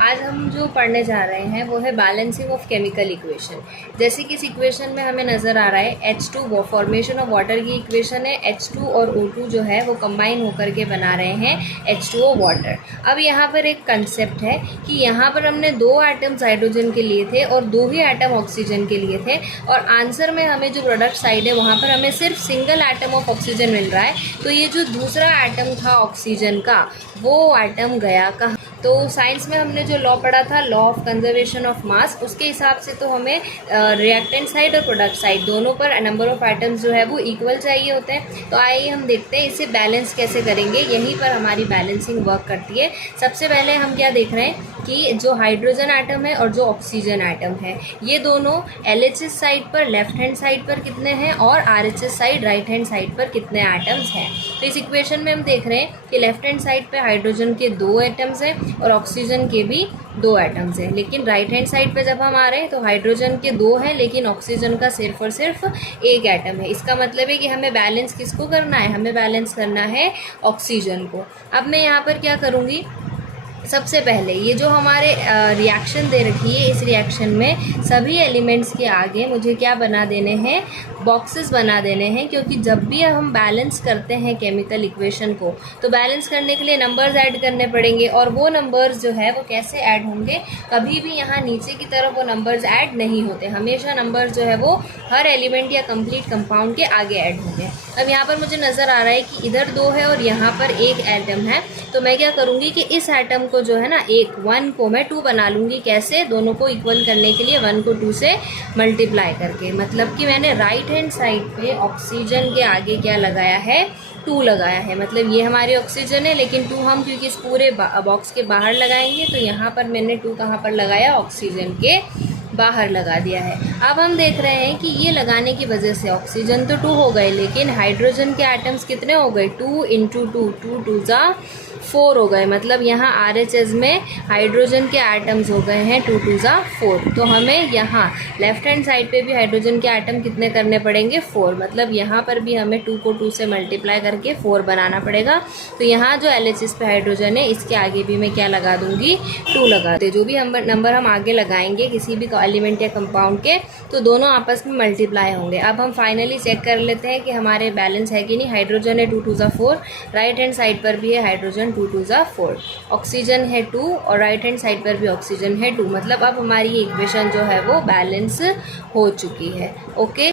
आज हम जो पढ़ने जा रहे हैं वो है बैलेंसिंग ऑफ केमिकल इक्वेशन। जैसे कि इस इक्वेशन में हमें नज़र आ रहा है H2 फॉर्मेशन ऑफ वाटर की इक्वेशन है। H2 और O2 जो है वो कंबाइन होकर के बना रहे हैं H2O वाटर। अब यहाँ पर एक कंसेप्ट है कि यहाँ पर हमने 2 एटम्स हाइड्रोजन के लिए थे और 2 ही एटम ऑक्सीजन के लिए थे, और आंसर में हमें जो प्रोडक्ट साइड है वहाँ पर हमें सिर्फ सिंगल एटम ऑफ ऑक्सीजन मिल रहा है। तो ये जो दूसरा एटम था ऑक्सीजन का, वो एटम गया कहाँ? तो साइंस में हमने जो लॉ पढ़ा था, law of conservation of mass, उसके हिसाब से तो हमें रिएक्टेंट साइड और प्रोडक्ट साइड दोनों पर नंबर ऑफ एटम्स जो है वो इक्वल चाहिए होते हैं। तो आइए हम देखते हैं इसे बैलेंस कैसे करेंगे। यहीं पर हमारी बैलेंसिंग वर्क करती है। सबसे पहले हम क्या देख रहे हैं कि जो हाइड्रोजन एटम है और जो ऑक्सीजन एटम है, ये दोनों LHS साइड पर लेफ्ट हैंड साइड पर कितने हैं और RHS side right hand side पर कितने एटम्स हैं। तो इस इक्वेशन में हम देख रहे हैं कि लेफ्ट हैंड साइड पे हाइड्रोजन के 2 एटम्स हैं और ऑक्सीजन के भी 2 एटम्स हैं। लेकिन राइट हैंड साइड पे जब हम आ रहे हैं तो हाइड्रोजन के 2 हैं लेकिन ऑक्सीजन का सिर्फ और सिर्फ 1 एटम है। इसका मतलब है कि हमें बैलेंस किसको करना है? हमें बैलेंस करना है ऑक्सीजन को। अब मैं यहाँ पर क्या करूँगी, सबसे पहले ये जो हमारे रिएक्शन दे रखी है, इस रिएक्शन में सभी एलिमेंट्स के आगे मुझे क्या बना देने हैं? बॉक्सेस बना देने हैं, क्योंकि जब भी हम बैलेंस करते हैं केमिकल इक्वेशन को तो बैलेंस करने के लिए नंबर्स ऐड करने पड़ेंगे, और वो नंबर्स जो है वो कैसे ऐड होंगे? कभी भी यहाँ नीचे की तरफ वो नंबर्स ऐड नहीं होते, हमेशा नंबर्स जो है वो हर एलिमेंट या कंप्लीट कंपाउंड के आगे ऐड होंगे। अब यहाँ पर मुझे नज़र आ रहा है कि इधर 2 है और यहाँ पर 1 एटम है, तो मैं क्या करूँगी कि इस एटम को जो है ना 1 को मैं 2 बना लूँगी। कैसे? दोनों को इक्वल करने के लिए 1 को 2 से मल्टीप्लाई करके। मतलब कि मैंने राइट हैंड साइड पे ऑक्सीजन के आगे क्या लगाया है? 2 लगाया है। मतलब ये हमारी ऑक्सीजन है, लेकिन 2 हम क्योंकि इस पूरे बॉक्स के बाहर लगाएंगे तो यहाँ पर मैंने 2 कहाँ पर लगाया? ऑक्सीजन के बाहर लगा दिया है। अब हम देख रहे हैं कि ये लगाने की वजह से ऑक्सीजन तो 2 हो गए, लेकिन हाइड्रोजन के एटम्स कितने हो गए? 2 × 2, 2 2 जा 4 हो गए। मतलब यहाँ RHS में हाइड्रोजन के एटम्स हो गए हैं 2 2 जा 4। तो हमें यहाँ लेफ्ट हैंड साइड पे भी हाइड्रोजन के एटम कितने करने पड़ेंगे? 4। मतलब यहाँ पर भी हमें 2 को 2 से मल्टीप्लाई करके 4 बनाना पड़ेगा। तो यहाँ जो LHS पे हाइड्रोजन है इसके आगे भी मैं क्या लगा दूँगी? 2 लगा दे। जो भी नंबर हम आगे लगाएंगे किसी भी एलिमेंट या कंपाउंड के, तो दोनों आपस में मल्टीप्लाई होंगे। अब हम फाइनली चेक कर लेते हैं कि हमारे बैलेंस है कि नहीं। हाइड्रोजन है 2 2 जा 4, राइट हैंड साइड पर भी है हाइड्रोजन 2 2 जा 4, ऑक्सीजन है 2 और राइट हैंड साइड पर भी ऑक्सीजन है 2। मतलब अब हमारी ये इक्वेशन जो है वो बैलेंस हो चुकी है। ओके।